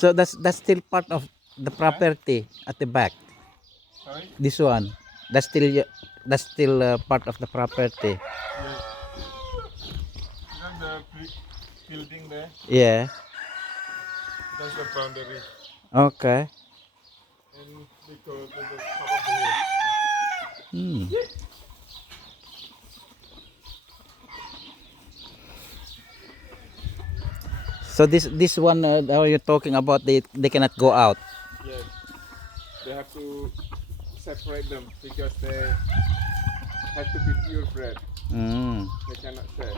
So that's still part of the property at the back. Sorry? This one, that's still part of the property. Yes. You know the building there? Yeah. That's the boundary. Okay. And they go to the top of the hill. Hmm. So this one that you're talking about, they cannot go out. Yes. They have to separate them because they have to be purebred. Mm. They cannot share.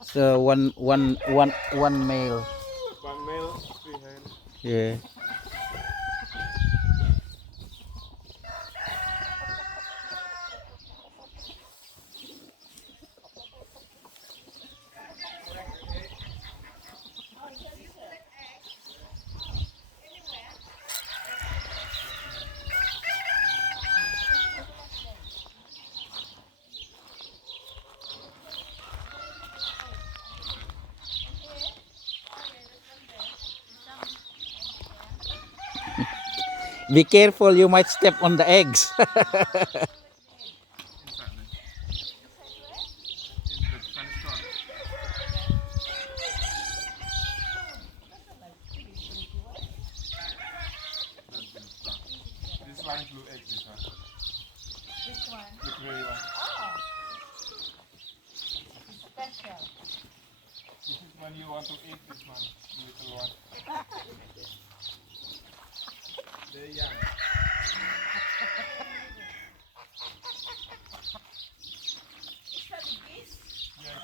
So one male. One male, 3 hen. Yeah. Be careful, you might step on the eggs. This one blue egg, this one. Which one? The gray one. Oh, it's special. This is when you want to eat this one, little one. They're young. Is that geese? Yes.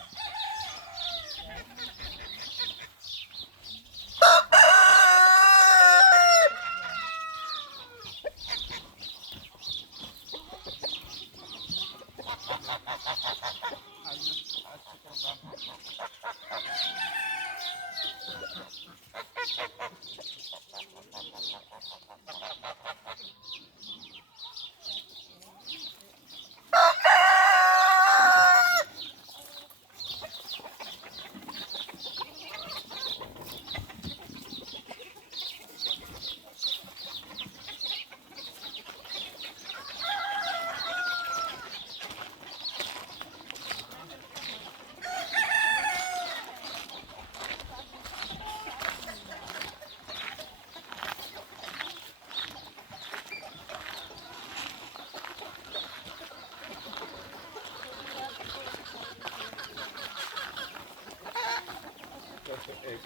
That's the egg.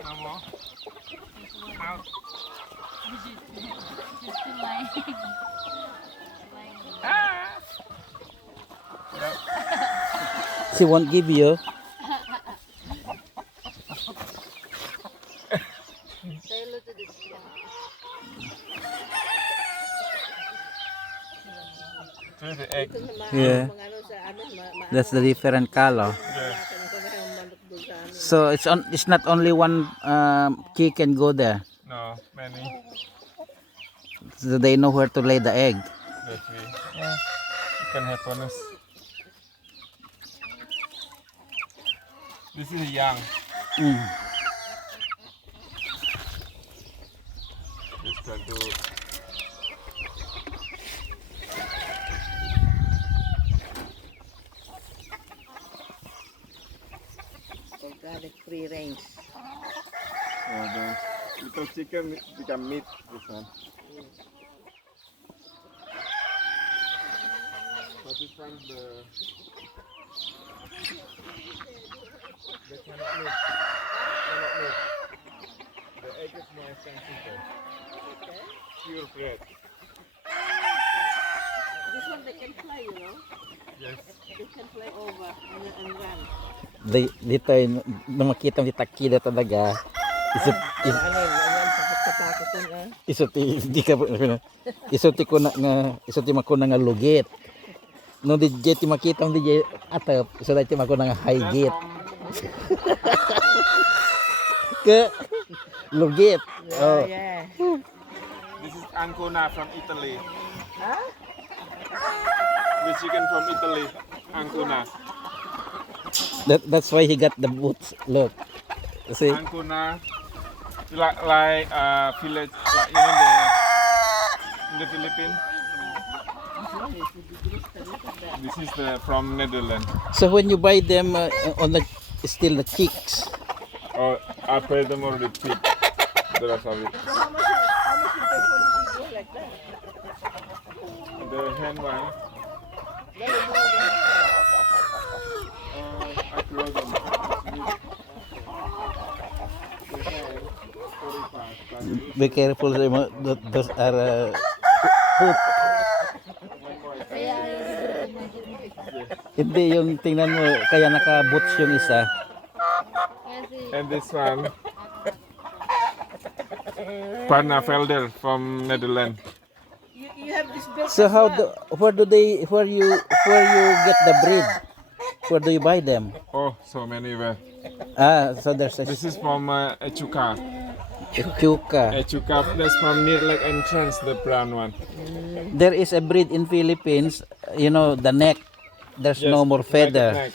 No more. Out. She's still lying. She won't give you. Say hello to this one. Through the egg. Yeah. That's the different color. Yes. So it's not only one chicken go there. No, many. So they know where to lay the egg. That's way. Yeah. You can have bonus. This is young. Mm. Just try to. Organic free range. The little chicken become meat. This one. But this one they cannot move. Cannot move. The egg is more sensitive. Pure bread. This one they can fly, you know. Yes. They can fly over and run. Dito nung makita mo yung takida talaga. Is Ano yun? Ano yun? Kapakutan ah. Isuti di ka isuti ko na nga isuti mako na nga lugit. No di jeti makita di jeti atap so dati mako na nga high They're gate from, ke lugit. Oh. Yeah. this is Ancona from Italy. Huh? The chicken from Italy, Ancona. That's why he got the boots. Look. See? Ancona, like village, like in the Philippines. This is from Netherlands. So when you buy them on the still the chicks. Or I pay them already pig. The rest of it. How much you pay for the video like that? The hen one, I grow them. The hen, 45. Be careful, those are poop. Kaya Hindi yung tingnan mo, kaya naka-boots yung isa. kasi And this one, Parnavelder from Netherlands. You have this best So how do, where you get the breed? Where do you buy them? Oh, so many where. So there's a This is from Echuca. Chuka. Echuca, that's from near Lake Entrance, the brown one. There is a breed in Philippines, you know, the neck. There's no more feather. Neck.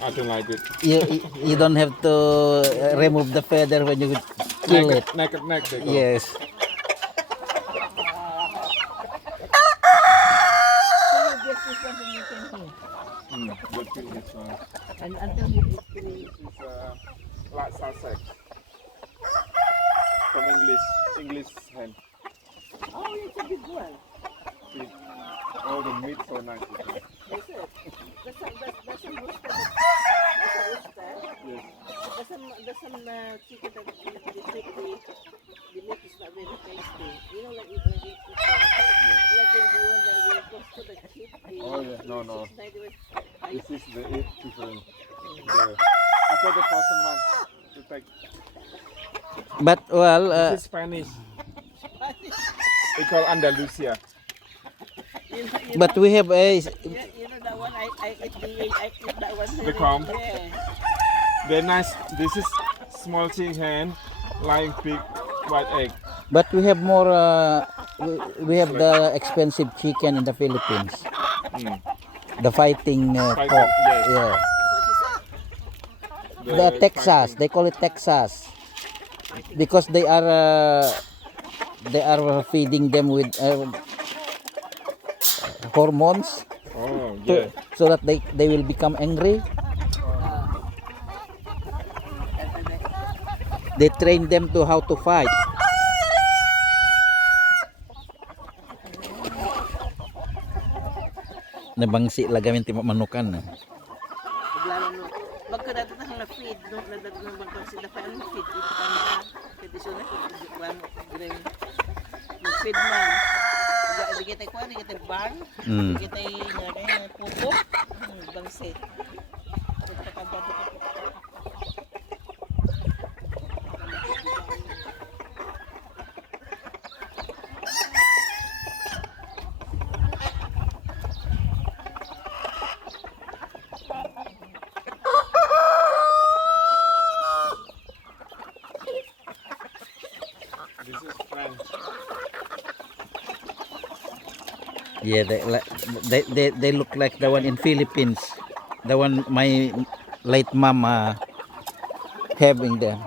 I don't like it. You don't have to remove the feather when you kill it. Naked neck, they go. Yes. So you get this one from you can hear. Good thing this one. And until you eat three. This is Black Sussex. From English hen. Oh, it's a big one. Big. Oh, the meat so nice. Is it? That's a rooster. That's a rooster. Yes. There's some chicken that the meat is not very tasty. You know, like like the one that we go to the cheap. Oh yeah, no. 6.90. This is the eight different. I got the frozen one to take. But well, This is Spanish. We call Andalusia. but we have a You know that one I eat that one. The comb? Yeah. They're nice. This is small chicken hen, lying pig, white egg. but we have more we have the expensive chicken in the Philippines. The fighting Fighting, cock. yes. Yeah. What is that? The Texas, they call it Texas. Because they are feeding them with hormones Oh yeah. so that they will become angry. They train them to how to fight. Nabangsi lagamin ti manukan. Bigla no. Bagka dato na feed no dato na bagka sila pa ang feed ito pa na kaya so na kwan green. Feed man. Di kita kwan, di kita barn, di kita nagay pupo, bangsit. This is French. Yeah, they look like the one in Philippines. The one my late mom having there.